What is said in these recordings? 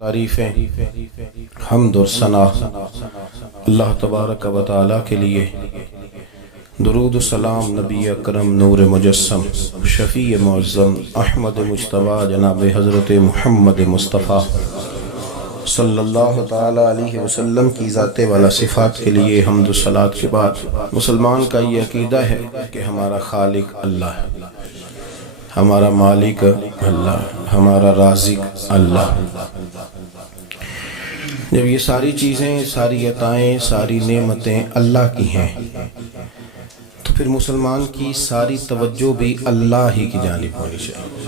تعریفیں حمد اور ثنا اللہ تبارک و تعالی کے لیے، درود و سلام نبی اکرم نور مجسم شفیع معظم احمد مجتبیٰ جناب حضرت محمد مصطفیٰ صلی اللہ تعالی علیہ وسلم کی ذات والا صفات کے لیے حمد و صلات کے بعد مسلمان کا یہ عقیدہ ہے کہ ہمارا خالق اللہ ہے، ہمارا مالک اللہ، ہمارا رازق اللہ۔ جب یہ ساری چیزیں، ساری عطائیں، ساری نعمتیں اللہ کی ہیں تو پھر مسلمان کی ساری توجہ بھی اللہ ہی کی جانب ہونی چاہیے۔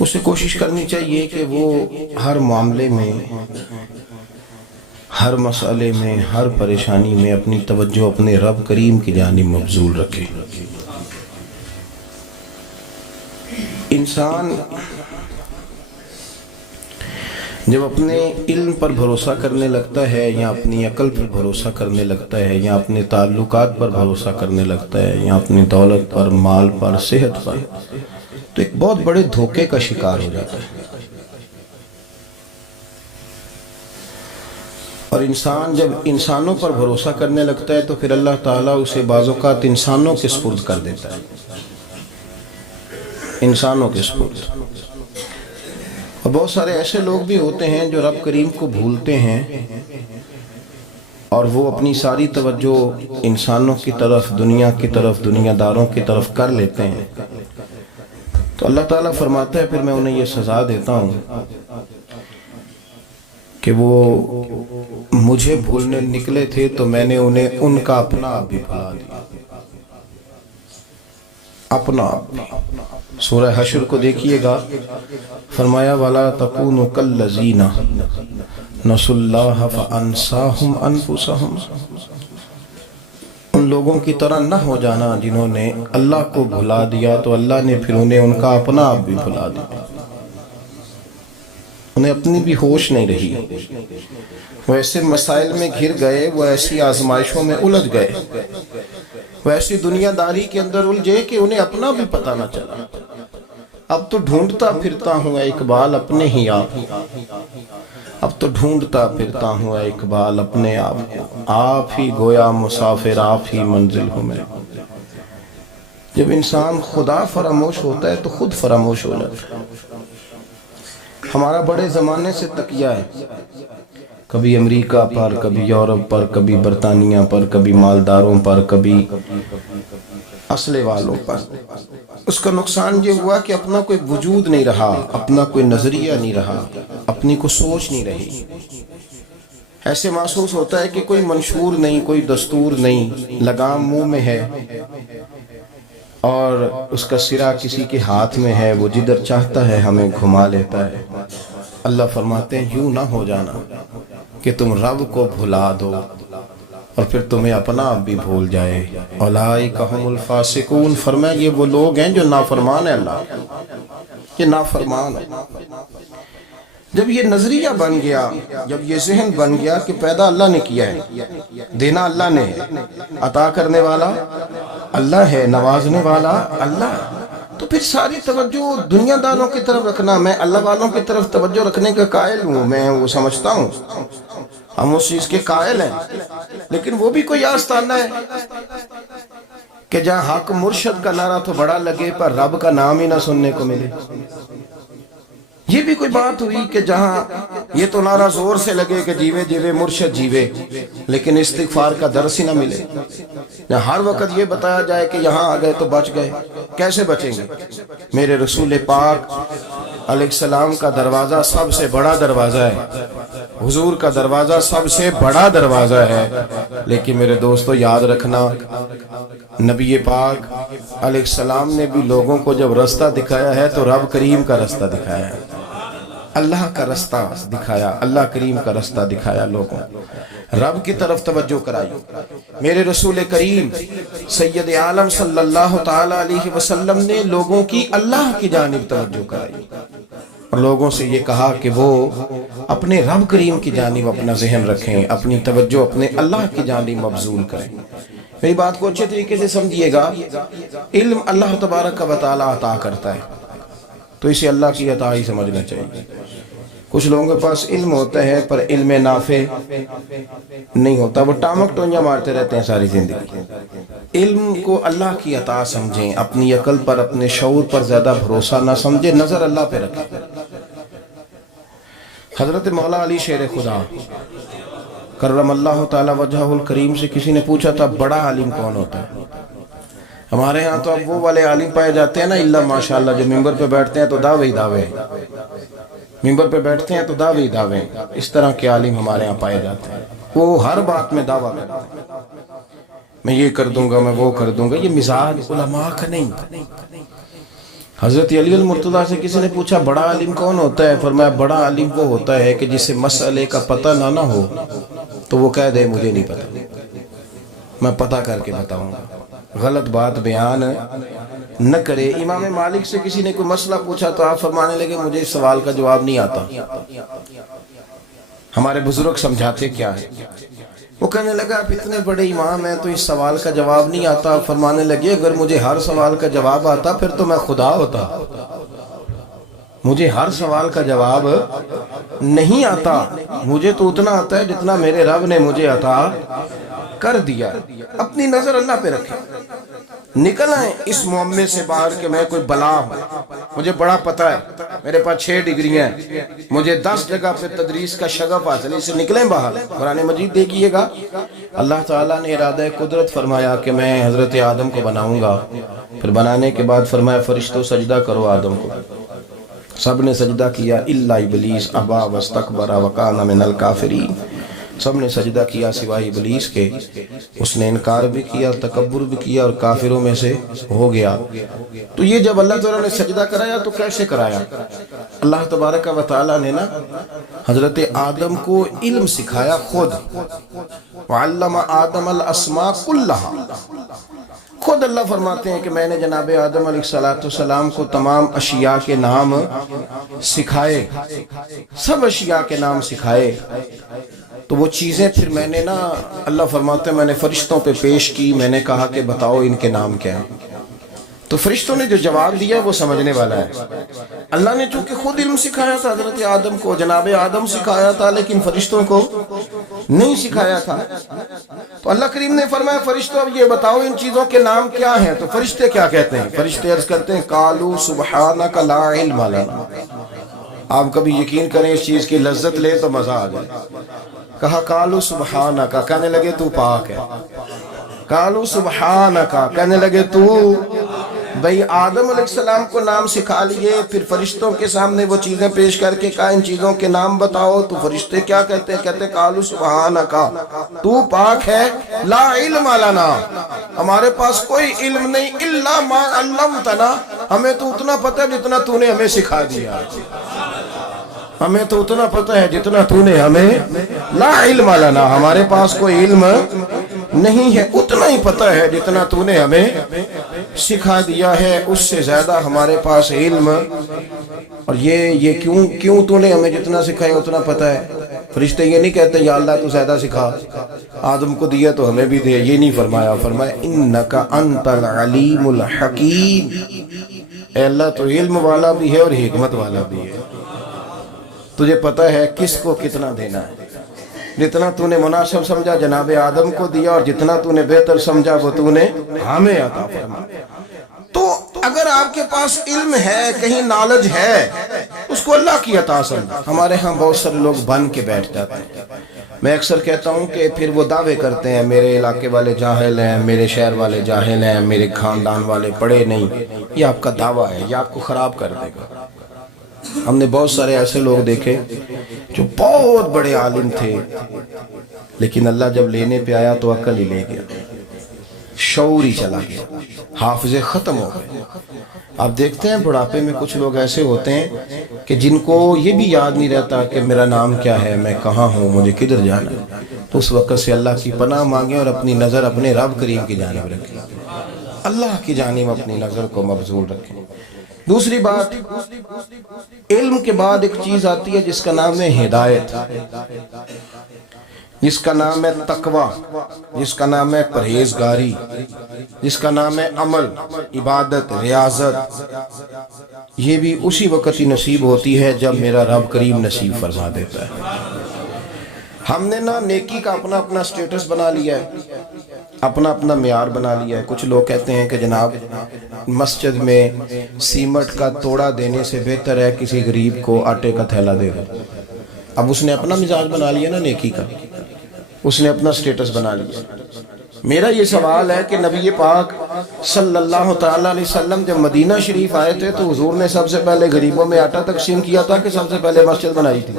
اسے کوشش کرنی چاہیے کہ وہ ہر معاملے میں، ہر مسئلے میں، ہر پریشانی میں اپنی توجہ اپنے رب کریم کی جانب مبذول رکھے۔ انسان جب اپنے علم پر بھروسہ کرنے لگتا ہے یا اپنی عقل پر بھروسہ کرنے لگتا ہے یا اپنے تعلقات پر بھروسہ کرنے لگتا ہے یا اپنی دولت پر، مال پر، صحت پر، تو ایک بہت بڑے دھوکے کا شکار ہو جاتا ہے۔ اور انسان جب انسانوں پر بھروسہ کرنے لگتا ہے تو پھر اللہ تعالیٰ اسے بعض اوقات انسانوں کے سپرد کر دیتا ہے، انسانوں کے سپرد۔ اور بہت سارے ایسے لوگ بھی ہوتے ہیں جو رب کریم کو بھولتے ہیں اور وہ اپنی ساری توجہ انسانوں کی طرف، دنیا کی طرف، دنیا داروں کی طرف کر لیتے ہیں، تو اللہ تعالیٰ فرماتا ہے پھر میں انہیں یہ سزا دیتا ہوں کہ وہ مجھے بھولنے نکلے تھے تو میں نے انہیں ان کا اپنا آپ بھی بھلا دیا، اپنا آپ۔ سورہ حشر کو دیکھیے گا، فرمایا وَلَا تَكُونُوا كَالَّذِينَ نَسُوا اللَّهَ فَأَنسَاهُمْ أَنفُسَهُمْ۔ ان لوگوں کی طرح نہ ہو جانا جنہوں نے اللہ کو بھلا دیا تو اللہ نے پھر انہیں ان کا اپنا آپ بھی بھلا دیا، انہیں اپنی بھی ہوش نہیں رہی، وہ ایسے مسائل میں گھر گئے، وہ ایسی آزمائشوں میں الجھ گئے، وہ ایسی دنیا داری کے اندر الجھے کہ انہیں اپنا بھی پتہ نہ چلا۔ اب تو ڈھونڈتا پھرتا ہوں اے اقبال اپنے ہی آپ، اب تو ڈھونڈتا پھرتا ہوں اے اقبال اپنے آپ کو، آپ ہی گویا مسافر، آپ ہی منزل ہوں میں۔ جب انسان خدا فراموش ہوتا ہے تو خود فراموش ہو جاتا ہے۔ ہمارا بڑے زمانے سے تکیہ ہے، کبھی امریکہ پر، کبھی یورپ پر، کبھی برطانیہ پر، کبھی مالداروں پر، کبھی اسلحے والوں پر۔ اس کا نقصان یہ ہوا کہ اپنا کوئی وجود نہیں رہا، اپنا کوئی نظریہ نہیں رہا، اپنی کوئی سوچ نہیں رہی۔ ایسے محسوس ہوتا ہے کہ کوئی منشور نہیں، کوئی دستور نہیں، لگام منہ میں ہے اور اس کا سرا کسی کے ہاتھ میں ہے، وہ جدھر چاہتا ہے ہمیں گھما لیتا ہے۔ اللہ فرماتے ہیں یوں نہ ہو جانا کہ تم رب کو بھلا دو اور پھر تمہیں اپنا آپ بھی بھول جائے۔ اولئک ھم الفاسقون، فرمایا یہ وہ لوگ ہیں جو نافرمان ہیں اللہ، یہ نافرمان ہیں۔ جب یہ نظریہ بن گیا، جب یہ ذہن بن گیا کہ پیدا اللہ نے کیا ہے، دینا اللہ نے ہے، عطا کرنے والا اللہ ہے، نوازنے والا اللہ، تو پھر ساری توجہ دنیا داروں کی طرف رکھنا، میں اللہ والوں کی طرف توجہ رکھنے کا قائل ہوں، میں وہ سمجھتا ہوں، ہم اس چیز کے قائل ہیں، لیکن وہ بھی کوئی آستانہ ہے کہ جہاں حق مرشد کا نعرہ تو بڑا لگے پر رب کا نام ہی نہ سننے کو ملے۔ یہ بھی کوئی بات ہوئی کہ جہاں یہ تو نعرہ زور سے لگے کہ جیوے جیوے مرشد جیوے، لیکن استغفار کا درس ہی نہ ملے۔ جہاں ہر وقت یہ بتایا جائے کہ یہاں آ گئے تو بچ گئے، کیسے بچیں گے؟ میرے رسول پاک علیہ السلام کا دروازہ سب سے بڑا دروازہ ہے، حضور کا دروازہ سب سے بڑا دروازہ ہے، لیکن میرے دوستو یاد رکھنا نبی پاک علیہ السلام نے بھی لوگوں کو جب رستہ دکھایا ہے تو رب کریم کا رستہ دکھایا ہے، اللہ کا رستہ دکھایا، اللہ کریم کا رستہ دکھایا، لوگوں رب کی طرف توجہ کرائی۔ میرے رسول کریم سید عالم صلی اللہ تعالی علیہ وسلم نے لوگوں کی اللہ کی جانب توجہ کرائی اور لوگوں سے یہ کہا کہ وہ اپنے رب کریم کی جانب اپنا ذہن رکھیں، اپنی توجہ اپنے اللہ کی جانب مبذول کریں۔ میری بات کو اچھے طریقے سے سمجھیے گا، علم اللہ تبارک و تعالی عطا کرتا ہے، تو تو اسے اللہ کی عطا ہی سمجھنا چاہیے۔ کچھ لوگوں کے پاس علم ہوتا ہے پر علم نافع نہیں ہوتا، وہ ٹامک ٹونجا مارتے رہتے ہیں ساری زندگی۔ علم کو اللہ کی عطا سمجھیں، اپنی عقل پر اپنے شعور پر زیادہ بھروسہ نہ سمجھیں، نظر اللہ پہ رکھیں۔ حضرت مولا علی شیر خدا کرم اللہ تعالی وجہہ الکریم سے کسی نے پوچھا تھا بڑا عالم کون ہوتا ہے؟ ہمارے ہاں تو اب وہ والے عالم پائے جاتے ہیں نا اللہ ماشاءاللہ، جو ممبر پہ بیٹھتے ہیں تو دعوے ہی دعوے، ممبر پہ بیٹھتے ہیں تو دعوے ہی دعوے، اس طرح کے عالم ہمارے ہاں پائے جاتے ہیں۔ وہ ہر بات میں دعویٰ کرتے ہیں، میں یہ کر دوں گا، میں وہ کر دوں گا۔ یہ مزاج علماء کا نہیں۔ حضرت علی المرتضیٰ سے کسی نے پوچھا بڑا عالم کون ہوتا ہے؟ فرمایا بڑا عالم وہ ہوتا ہے کہ جسے مسئلے کا پتہ نہ ہو تو وہ کہہ دے مجھے نہیں پتہ، میں پتہ کر کے بتاؤں گا، غلط بات بیان نہ کرے۔ امام مالک سے کسی نے کوئی مسئلہ پوچھا تو آپ فرمانے لگے مجھے اس سوال کا جواب نہیں آتا، ہمارے بزرگ سمجھاتے کیا ہے؟ وہ کہنے لگا آپ اتنے بڑے امام ہیں تو اس سوال کا جواب نہیں آتا۔ فرمانے لگے اگر مجھے ہر سوال کا جواب آتا پھر تو میں خدا ہوتا، مجھے ہر سوال کا جواب نہیں آتا، مجھے تو اتنا آتا ہے جتنا میرے رب نے مجھے عطا کر دیا۔ اپنی نظر اللہ پہ رکھیں، نکل آئیں اس معمے سے باہر کہ میں کوئی بلا ہوں، مجھے بڑا پتہ ہے، میرے پاس 6 ڈگری ہیں، مجھے 10 جگہ پہ تدریس کا شغف حاصل ہے، اسے نکلیں باہر۔ قرآن مجید دیکھیے گا اللہ تعالیٰ نے ارادہ قدرت فرمایا کہ میں حضرت آدم کو بناؤں گا، پھر بنانے کے بعد فرمایا فرشتوں سجدہ کرو آدم کو، سب نے سجدہ کیا الا ابلیس ابا واستکبر وکان من الکافرین، سب نے سجدہ کیا سوائے ابلیس کے، اس نے انکار بھی کیا، تکبر بھی کیا اور کافروں میں سے ہو گیا۔ تو یہ جب اللہ تعالیٰ نے سجدہ کرایا تو کیسے کرایا؟ اللہ تبارک و تعالیٰ نے نا حضرت آدم کو علم سکھایا خود، وعلم آدم الاسماء کلہا، خود اللہ فرماتے ہیں کہ میں نے جناب آدم علیہ السلام کو تمام اشیاء کے نام سکھائے، سب اشیاء کے نام سکھائے۔ تو وہ چیزیں پھر میں نے نا اللہ فرماتے ہیں میں نے فرشتوں پہ پیش کی، میں نے کہا کہ بتاؤ ان کے نام کیا ہیں، تو فرشتوں نے جو جواب دیا وہ سمجھنے والا ہے۔ اللہ نے چونکہ خود علم سکھایا تھا حضرت آدم کو، جناب آدم سکھایا تھا، لیکن فرشتوں کو نہیں سکھایا تھا۔ تو اللہ کریم نے فرمایا فرشتوں اب یہ بتاؤ ان چیزوں کے نام کیا ہیں؟ تو فرشتے کیا کہتے ہیں؟ فرشتے عرض کرتے ہیں قالوا سبحانک لا علم لنا۔ آپ کبھی یقین کریں اس چیز کی لذت لے تو مزہ آ جائے۔ کہا قالوا سبحانک، کہنے لگے تو پاک ہے، قالوا سبحانک، کہنے لگے تو بھئی آدم علیہ السلام کو نام سکھا لیے، پھر فرشتوں کے سامنے وہ چیزیں پیش کر کے کہا ان چیزوں کے نام بتاؤ، تو فرشتے کیا کہتے ہیں؟ کہتے ہیں قالوا سبحانک، تو پاک ہے، لا علم لنا، ہمارے پاس کوئی علم نہیں، الا ما علمتنا، ہمیں تو اتنا پتہ ہے جتنا تو نے ہمیں سکھا دیا، ہمیں تو اتنا پتہ ہے جتنا تو نے ہمیں، لا علم لنا، ہمارے پاس کوئی علم نہیں ہے، اتنا ہی پتہ ہے جتنا تو نے ہمیں سکھا دیا ہے، اس سے زیادہ ہمارے پاس علم۔ اور یہ کیوں تو نے ہمیں جتنا سکھایا اتنا پتہ ہے؟ فرشتے یہ نہیں کہتے یا اللہ تو زیادہ سکھا، آدم کو دیا تو ہمیں بھی دے، یہ نہیں فرمایا، فرمایا انکا انت العلیم الحکیم، اے اللہ تو علم والا بھی ہے اور حکمت والا بھی ہے، تجھے پتہ ہے کس کو کتنا دینا ہے، جتنا تو نے مناسب سمجھا جناب آدم کو دیا، اور جتنا تو نے بہتر سمجھا وہ تو نے ہمیں عطا فرمایا۔ تو اگر آپ کے پاس علم ہے، کہیں نالج ہے، اس کو اللہ کی عطا سمجھا۔ ہمارے ہاں بہت سارے لوگ بن کے بیٹھ جاتے ہیں، میں اکثر کہتا ہوں کہ پھر وہ دعوے کرتے ہیں میرے علاقے والے جاہل ہیں، میرے شہر والے جاہل ہیں، میرے خاندان والے پڑھے نہیں۔ یہ آپ کا دعویٰ ہے، یہ آپ کو خراب کر دے گا۔ ہم نے بہت سارے ایسے لوگ دیکھے جو بہت بڑے عالم تھے، لیکن اللہ جب لینے پہ آیا تو عقل ہی لے گیا، شعور ہی چلا گیا، حافظے ختم ہو گئے۔ آپ دیکھتے ہیں بڑھاپے میں کچھ لوگ ایسے ہوتے ہیں کہ جن کو یہ بھی یاد نہیں رہتا کہ میرا نام کیا ہے، میں کہاں ہوں، مجھے کدھر جانا ہے۔ تو اس وقت سے اللہ کی پناہ مانگیں اور اپنی نظر اپنے رب کریم کی جانب رکھیں، اللہ کی جانب اپنی نظر کو مبذول رکھیں۔ دوسری بات، علم کے بعد ایک چیز آتی ہے جس کا نام ہے ہدایت، جس کا نام ہے تقوی، جس کا نام ہے پرہیزگاری، جس کا نام ہے عمل، عبادت، ریاضت۔ یہ بھی اسی وقت ہی نصیب ہوتی ہے جب میرا رب کریم نصیب فرما دیتا ہے۔ ہم نے نا نیکی کا اپنا اپنا سٹیٹس بنا لیا ہے، اپنا اپنا معیار بنا لیا ہے۔ کچھ لوگ کہتے ہیں کہ جناب مسجد میں سیمٹ کا توڑا دینے سے بہتر ہے کسی غریب کو آٹے کا تھیلا دے دو۔ اب اس نے اپنا مزاج بنا لیا نا نیکی کا، اس نے اپنا سٹیٹس بنا لیا۔ میرا یہ سوال ہے کہ نبی پاک صلی اللہ تعالیٰ علیہ وسلم جب مدینہ شریف آئے تھے تو حضور نے سب سے پہلے غریبوں میں آٹا تقسیم کیا تھا کہ سب سے پہلے مسجد بنائی تھی؟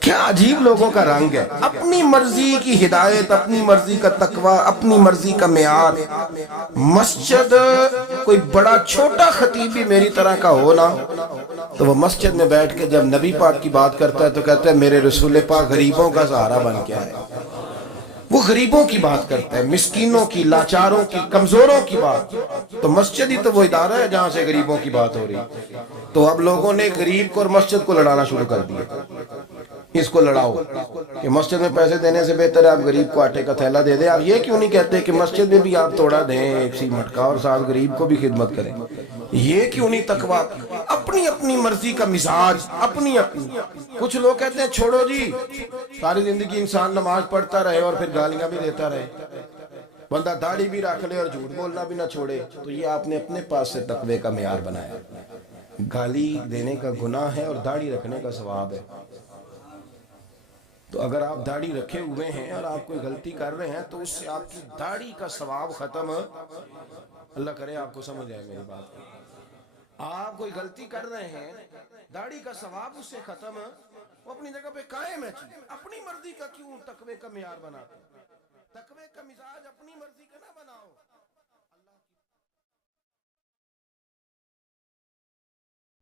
کیا عجیب لوگوں کا رنگ ہے، اپنی مرضی کی ہدایت، اپنی مرضی کا تقوی، اپنی مرضی کا معیار۔ مسجد کوئی بڑا چھوٹا خطیب بھی میری طرح کا ہو نا تو وہ مسجد میں بیٹھ کے جب نبی پاک کی بات کرتا ہے تو کہتا ہے میرے رسول پاک غریبوں کا سہارا بن کے آئے۔ وہ غریبوں کی بات کرتا ہے، مسکینوں کی، لاچاروں کی، کمزوروں کی بات۔ تو مسجد ہی تو وہ ادارہ ہے جہاں سے غریبوں کی بات ہو رہی۔ تو اب لوگوں نے غریب کو اور مسجد کو لڑانا شروع کر دیا، اس کو لڑاؤ کہ مسجد میں پیسے دینے سے بہتر ہے آپ غریب کو آٹے کا تھیلا دے دیں۔ آپ یہ کیوں نہیں کہتے کہ مسجد میں بھی آپ توڑا دیں ایک سیمٹ کا اور ساتھ غریب کو بھی خدمت کریں؟ یہ کیوں نہیں تقویٰ؟ اپنی اپنی مرضی کا مزاج، اپنی اپنی۔ کچھ لوگ کہتے ہیں چھوڑو جی، ساری زندگی انسان نماز پڑھتا رہے اور پھر گالیاں بھی دیتا رہے، بندہ داڑھی بھی رکھ لے اور جھوٹ بولنا بھی نہ چھوڑے۔ تو یہ آپ نے اپنے پاس سے تقوی کا معیار بنایا۔ گالی دینے کا گناہ ہے اور داڑھی رکھنے کا ثواب ہے۔ تو اگر آپ داڑھی رکھے ہوئے ہیں اور آپ کوئی غلطی کر رہے ہیں تو اس سے آپ کی داڑھی کا ثواب ختم۔ اللہ کرے آپ کو سمجھ آئے میری بات۔ آپ کوئی غلطی کر رہے ہیں، داڑھی کا ثواب اس سے ختم، وہ اپنی جگہ پہ قائم ہے چیز۔ اپنی مرضی کا کیوں تقوی کا معیار بناتے؟ تقوی کا مزاج اپنی مرضی کا نہ بناؤ۔